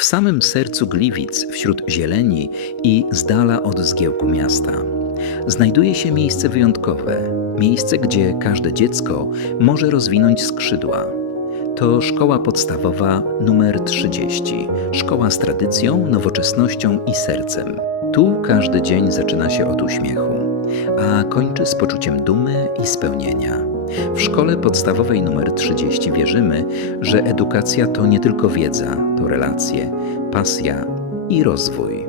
w samym sercu Gliwic, wśród zieleni i z dala od zgiełku miasta. Znajduje się miejsce wyjątkowe, miejsce, gdzie każde dziecko może rozwinąć skrzydła. To szkoła podstawowa numer 30, szkoła z tradycją, nowoczesnością i sercem. Tu każdy dzień zaczyna się od uśmiechu, a kończy z poczuciem dumy i spełnienia. W szkole podstawowej numer 30 wierzymy, że edukacja to nie tylko wiedza, to relacje, pasja i rozwój.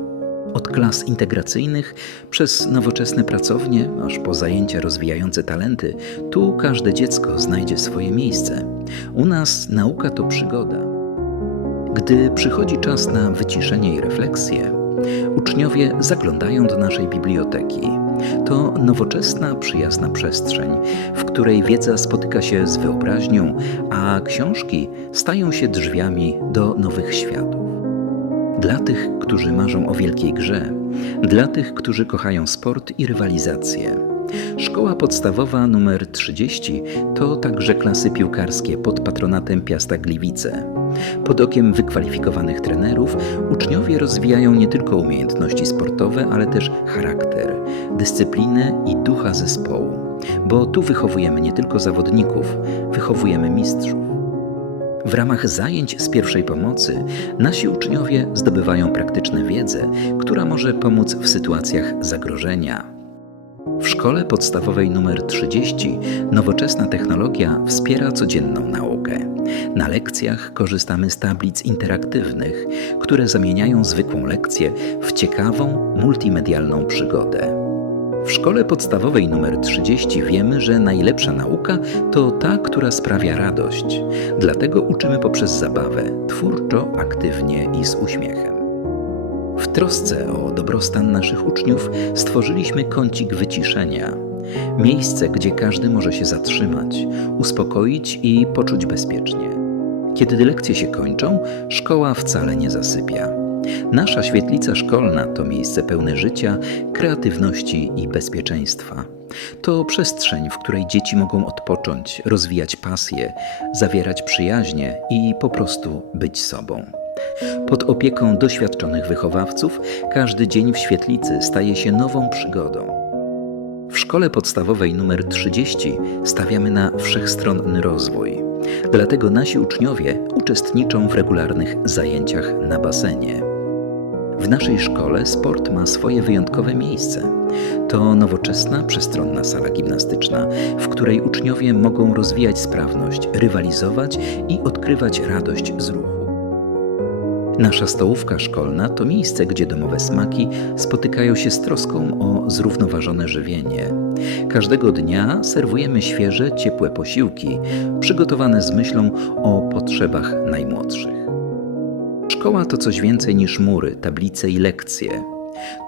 Od klas integracyjnych przez nowoczesne pracownie, aż po zajęcia rozwijające talenty, tu każde dziecko znajdzie swoje miejsce. U nas nauka to przygoda. Gdy przychodzi czas na wyciszenie i refleksję, uczniowie zaglądają do naszej biblioteki. To nowoczesna, przyjazna przestrzeń, w której wiedza spotyka się z wyobraźnią, a książki stają się drzwiami do nowych światów. Dla tych, którzy marzą o wielkiej grze, dla tych, którzy kochają sport i rywalizację. Szkoła podstawowa numer 30 to także klasy piłkarskie pod patronatem Piasta Gliwice. Pod okiem wykwalifikowanych trenerów uczniowie rozwijają nie tylko umiejętności sportowe, ale też charakter, dyscyplinę i ducha zespołu. Bo tu wychowujemy nie tylko zawodników, wychowujemy mistrzów. W ramach zajęć z pierwszej pomocy nasi uczniowie zdobywają praktyczną wiedzę, która może pomóc w sytuacjach zagrożenia. W szkole podstawowej nr 30 nowoczesna technologia wspiera codzienną naukę. Na lekcjach korzystamy z tablic interaktywnych, które zamieniają zwykłą lekcję w ciekawą, multimedialną przygodę. W szkole podstawowej nr 30 wiemy, że najlepsza nauka to ta, która sprawia radość. Dlatego uczymy poprzez zabawę, twórczo, aktywnie i z uśmiechem. W trosce o dobrostan naszych uczniów stworzyliśmy kącik wyciszenia. Miejsce, gdzie każdy może się zatrzymać, uspokoić i poczuć bezpiecznie. Kiedy lekcje się kończą, szkoła wcale nie zasypia. Nasza świetlica szkolna to miejsce pełne życia, kreatywności i bezpieczeństwa. To przestrzeń, w której dzieci mogą odpocząć, rozwijać pasje, zawierać przyjaźnie i po prostu być sobą. Pod opieką doświadczonych wychowawców każdy dzień w świetlicy staje się nową przygodą. W szkole podstawowej nr 30 stawiamy na wszechstronny rozwój. Dlatego nasi uczniowie uczestniczą w regularnych zajęciach na basenie. W naszej szkole sport ma swoje wyjątkowe miejsce. To nowoczesna, przestronna sala gimnastyczna, w której uczniowie mogą rozwijać sprawność, rywalizować i odkrywać radość z ruchu. Nasza stołówka szkolna to miejsce, gdzie domowe smaki spotykają się z troską o zrównoważone żywienie. Każdego dnia serwujemy świeże, ciepłe posiłki, przygotowane z myślą o potrzebach najmłodszych. Szkoła to coś więcej niż mury, tablice i lekcje.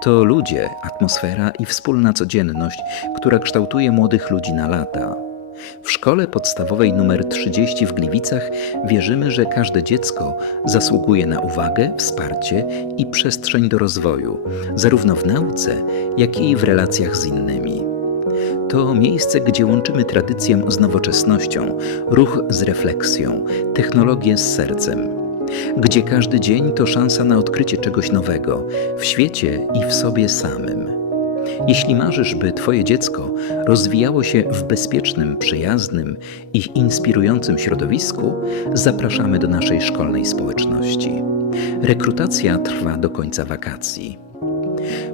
To ludzie, atmosfera i wspólna codzienność, która kształtuje młodych ludzi na lata. W szkole podstawowej nr 30 w Gliwicach wierzymy, że każde dziecko zasługuje na uwagę, wsparcie i przestrzeń do rozwoju, zarówno w nauce, jak i w relacjach z innymi. To miejsce, gdzie łączymy tradycję z nowoczesnością, ruch z refleksją, technologię z sercem. Gdzie każdy dzień to szansa na odkrycie czegoś nowego w świecie i w sobie samym. Jeśli marzysz, by Twoje dziecko rozwijało się w bezpiecznym, przyjaznym i inspirującym środowisku, zapraszamy do naszej szkolnej społeczności. Rekrutacja trwa do końca wakacji.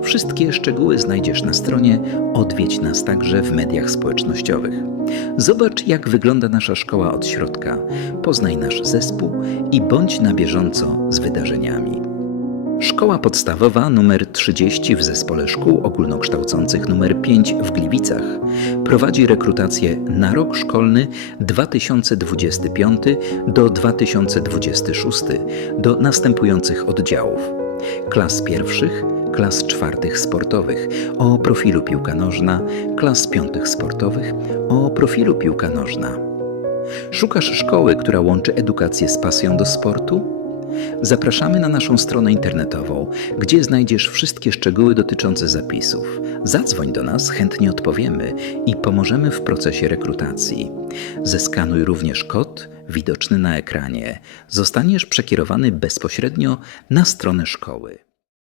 Wszystkie szczegóły znajdziesz na stronie, odwiedź nas także w mediach społecznościowych. Zobacz, jak wygląda nasza szkoła od środka, poznaj nasz zespół i bądź na bieżąco z wydarzeniami. Szkoła podstawowa nr 30 w zespole szkół ogólnokształcących nr 5 w Gliwicach prowadzi rekrutację na rok szkolny 2025 do 2026 do następujących oddziałów: klas pierwszych, klas czwartych sportowych o profilu piłka nożna, klas piątych sportowych o profilu piłka nożna. Szukasz szkoły, która łączy edukację z pasją do sportu? Zapraszamy na naszą stronę internetową, gdzie znajdziesz wszystkie szczegóły dotyczące zapisów. Zadzwoń do nas, chętnie odpowiemy i pomożemy w procesie rekrutacji. Zeskanuj również kod widoczny na ekranie, zostaniesz przekierowany bezpośrednio na stronę szkoły.